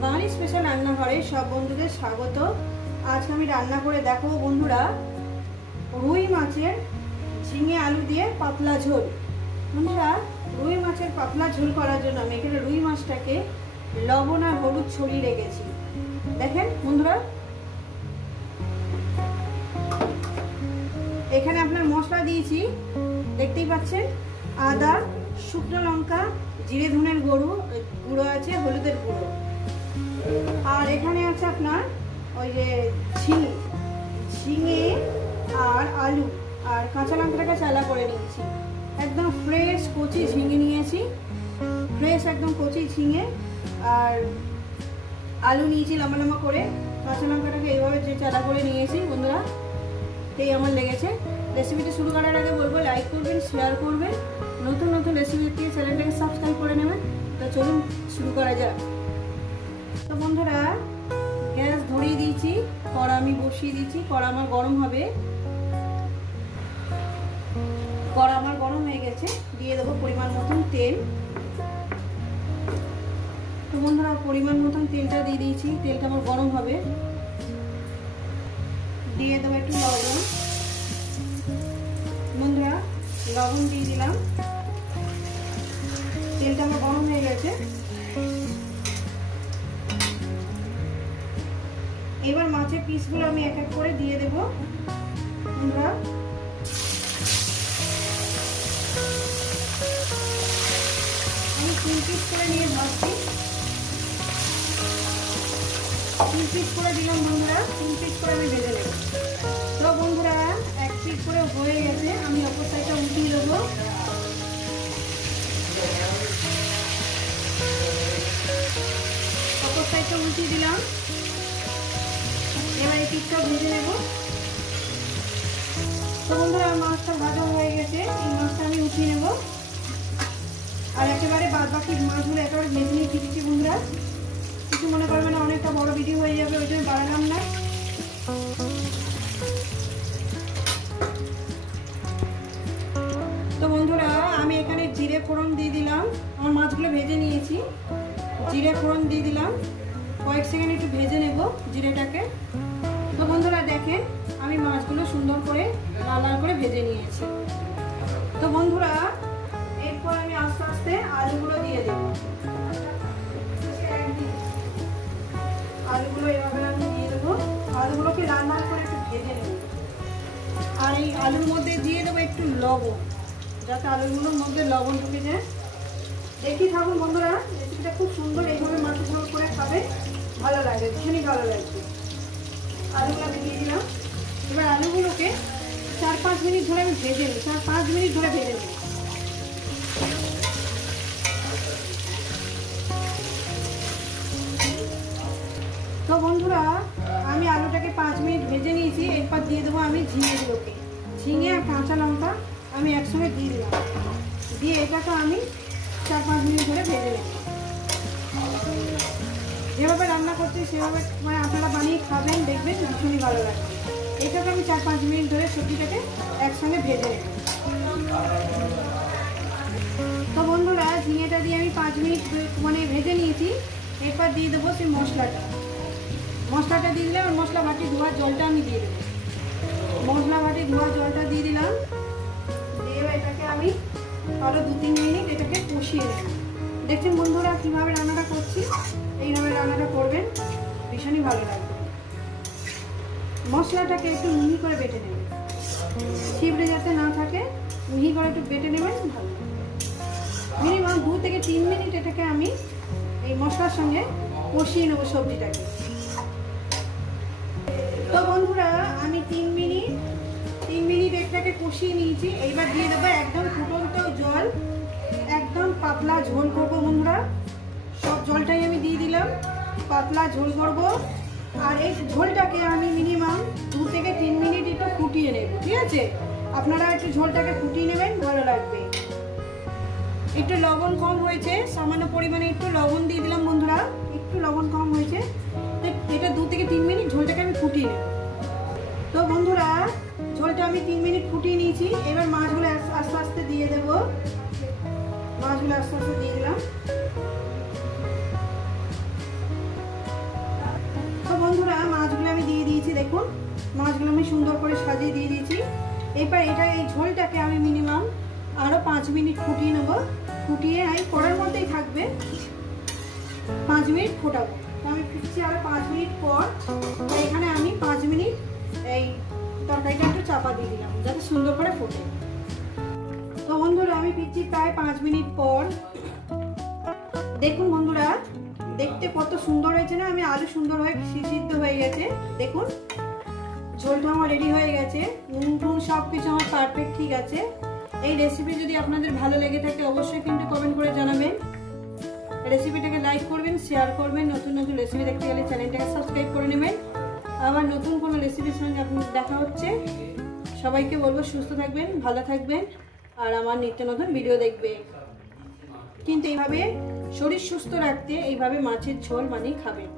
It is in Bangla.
বাঙালি স্পেশাল রান্নাঘরে সব বন্ধুদের স্বাগত। আজ আমি রান্না করে দেখাবো বন্ধুরা রুই মাছের ঝিঙে আলু দিয়ে পাতলা ঝোল। বন্ধুরা রুই মাছের পাতলা ঝোল করার জন্য আমি এখানে রুই মাছটাকে লবণ আর হলুদ ছড়িয়ে রেখেছি। দেখেন বন্ধুরা, এখানে আপনার মশলা দিয়েছি, দেখতেই পাচ্ছেন, আদা, শুকনো লঙ্কা, জিরে ধনের গুঁড়ো আছে, হলুদের গুঁড়ো, আর এখানে আছে আপনার ওই যে ঝিঙে আর আলু আর কাঁচা লঙ্কাটাকে চালা করে নিয়েছি। একদম ফ্রেশ কচি ঝিঙে নিয়েছি, ফ্রেশ একদম কচি ঝিঙে, আর আলু নিয়েছি লম্বা লম্বা করে, কাঁচা লঙ্কাটাকে এইভাবে যে চালা করে নিয়েছি। বন্ধুরা এই আমার লেগেছে। রেসিপিটা শুরু করার আগে বলবো লাইক করবেন, শেয়ার করবেন, নতুন নতুন রেসিপি দিয়ে চ্যানেলটাকে সাবস্ক্রাইব করে নেবেন। তো চলুন শুরু করা যাক। তো বন্ধুরা গ্যাস ধরিয়ে দিয়েছি, কড়া আমি বসিয়ে দিয়েছি, কড়া আমার গরম হবে। কড়া আমার গরম হয়ে গেছে, দিয়ে দেবো পরিমাণ মতন তেল। তো বন্ধুরা পরিমাণ মতন তেলটা দিয়ে দিয়েছি, তেলটা আমার গরম হবে। দিয়ে দেবো একটু লবণ। বন্ধুরা লবণ দিয়ে দিলাম, তেলটা আমার গরম হয়ে গেছে। এবার মাছের পিসগুলো আমি এক এক করে দিয়ে দেবো। বন্ধুরা আমি 3 পিস করে নিয়ে ভাজছি, 3 পিস করে দিলাম। বন্ধুরা 3 পিস করে আমি ভেজে নেব। তো বন্ধুরা 1 পিস করে হয়ে গেছে, আমি অপর সাইডটা উল্টিয়ে দেবো। অপর সাইডটা উল্টিয়ে দিলাম। এবার এই পিসটা ভেজে নেব। তো বন্ধুরা মাছটা ভাজা হয়ে গেছে, এই মাছটা আমি উঠিয়ে নেব। আর একেবারে বাদ বাকি মাছগুলো একেবারে ভেজে নিয়ে দিচ্ছি। বন্ধুরা কিছু মনে করবে না, অনেকটা বড় ভিডিও হয়ে যাবে, ওই জন্য বাড়ালাম না। তো বন্ধুরা আমি এখানে জিরে ফোড়ন দিয়ে দিলাম। আমার মাছগুলো ভেজে নিয়েছি, জিরে ফোড়ন দিয়ে দিলাম। কয়েক সেকেন্ড একটু ভেজে নেব জিরেটাকে। তো বন্ধুরা দেখেন আমি মাছগুলো সুন্দর করে লাল লাল করে ভেজে নিয়েছি। তো বন্ধুরা এরপর আমি আস্তে আস্তে আলুগুলো দিয়ে দেব। আলুগুলো এভাবে আমি দিয়ে দেবো। আলুগুলোকে লাল লাল করে একটু ভেজে নেব। আর এই আলুর মধ্যে দিয়ে দেবো একটু লবণ, যাতে আলুগুলোর মধ্যে লবণ ঢুকে যায়। দেখি থাকুন বন্ধুরা, রেসিপিটা খুব সুন্দর, এইভাবে মাছের ঝোল করে খাবে, ভালো লাগে, ভীষণই ভালো লাগবে। আলুগুলো আমি দিয়ে দিলাম। এবার আলুগুলোকে 4-5 মিনিট ধরে আমি ভেজে নিই, 4-5 মিনিট ধরে ভেজে নিই। তো বন্ধুরা আমি আলুটাকে 5 মিনিট ভেজে নিয়েছি। এরপর দিয়ে দেবো আমি ঝিঙেগুলোকে, ঝিঙে আর কাঁচা লঙ্কা আমি একসঙ্গে দিয়ে দিলাম। দিয়ে এটাকে আমি 4-5 মিনিট ধরে ভেজে নেব। যেভাবে রান্না করছি সেভাবে মানে আপনারা বানিয়ে খাবেন, দেখবেন ভীষণই ভালো লাগবে। এটাকে আমি 4-5 মিনিট ধরে সবজিটাকে একসঙ্গে ভেজে নেব। তো বন্ধুরা ঝিঙেটা দিয়ে আমি 5 মিনিট মানে ভেজে নিয়েছি। এরপর দিয়ে দেবো সেই মশলাটা দিয়ে দিলাম। আর মশলা বাটি ধোয়ার জলটা আমি দিয়ে দেবো। মশলা বাটি ধোয়ার জলটা দিয়ে দিলাম। দিয়ে এটাকে আমি আরও 2-3 মিনিট এটাকে কষিয়ে নেব। দেখছেন বন্ধুরা কীভাবে রান্নাটা করছি, এইভাবে রান্নাটা করবেন, ভীষণই ভালো লাগবে। মশলাটাকে একটু মিহি করে বেটে নেবেন, ছিবড়ে যাতে না থাকে, মিহি করে একটু বেটে নেবেন, ভালো। মিনিমাম 2 থেকে 3 মিনিট এটাকে আমি এই মশলার সঙ্গে কষিয়ে নেবো সবজিটাকে। তো বন্ধুরা আমি 3 মিনিট এটাকে কষিয়ে নিয়েছি। এইবার দিয়ে দেবো একদম ফুটন্ত জল, একদম পাতলা ঝোল করবো। বন্ধুরা সব জলটাই আমি দিয়ে দিলাম, পাতলা ঝোল করব। আর এই ঝোলটাকে আমি মিনিমাম 2 থেকে 3 মিনিট একটু ফুটিয়ে নেব, ঠিক আছে? আপনারা একটু ঝোলটাকে ফুটিয়ে নেবেন, ভালো লাগবে। একটু লবণ কম হয়েছে, সামান্য পরিমাণে একটু লবণ দিয়ে দিলাম। বন্ধুরা একটু লবণ কম হয়েছে, তো এটা 2 থেকে 3 মিনিট ঝোলটাকে আমি ফুটিয়ে নেব। তো বন্ধুরা ঝোলটা আমি 3 মিনিট ফুটিয়ে নিয়েছি। এবার মাছগুলো আস্তে আস্তে দিয়ে দেবো। মাছগুলো আস্তে আস্তে দিয়ে দিলাম। দেখুন মাছগুলো আমি সুন্দর করে সাজিয়ে দিয়ে দিয়েছি। এবার এই ঝোলটাকে আমি মিনিমাম আরও 5 মিনিট ফুটিয়ে নেবো। ফুটিয়ে এই কড়ার মধ্যেই থাকবে, 5 মিনিট ফোটাবো। আমি ফিরছি আরও 5 মিনিট পর। এখানে আমি 5 মিনিট এই তরকারিটা একটু চাপা দিয়ে দিলাম যাতে সুন্দর করে ফোটে। তো বন্ধুরা আমি ফিরছি প্রায় 5 মিনিট পর। দেখুন বন্ধুরা দেখতে কত সুন্দর হয়েছে না, আমি আলু সুন্দর হয়ে সিদ্ধ হয়ে গেছে। দেখুন ঝোলটা আমার রেডি হয়ে গেছে, নুন টুন সব কিছু আমার পারফেক্ট ঠিক আছে। এই রেসিপি যদি আপনাদের ভালো লেগে থাকে অবশ্যই কিন্তু কমেন্ট করে জানাবেন। রেসিপিটাকে লাইক করবেন, শেয়ার করবেন। নতুন নতুন রেসিপি দেখতে গেলে চ্যানেলটাকে সাবস্ক্রাইব করে নেবেন। আবার নতুন কোনো রেসিপির সঙ্গে আপনার দেখা হচ্ছে। সবাইকে বলবো সুস্থ থাকবেন, ভালো থাকবেন আর আমার নিত্য নতুন ভিডিও দেখবে। কিন্তু এইভাবে শরীর সুস্থ রাখতে এইভাবে মাছের ঝোল বানিয়ে খাবেন।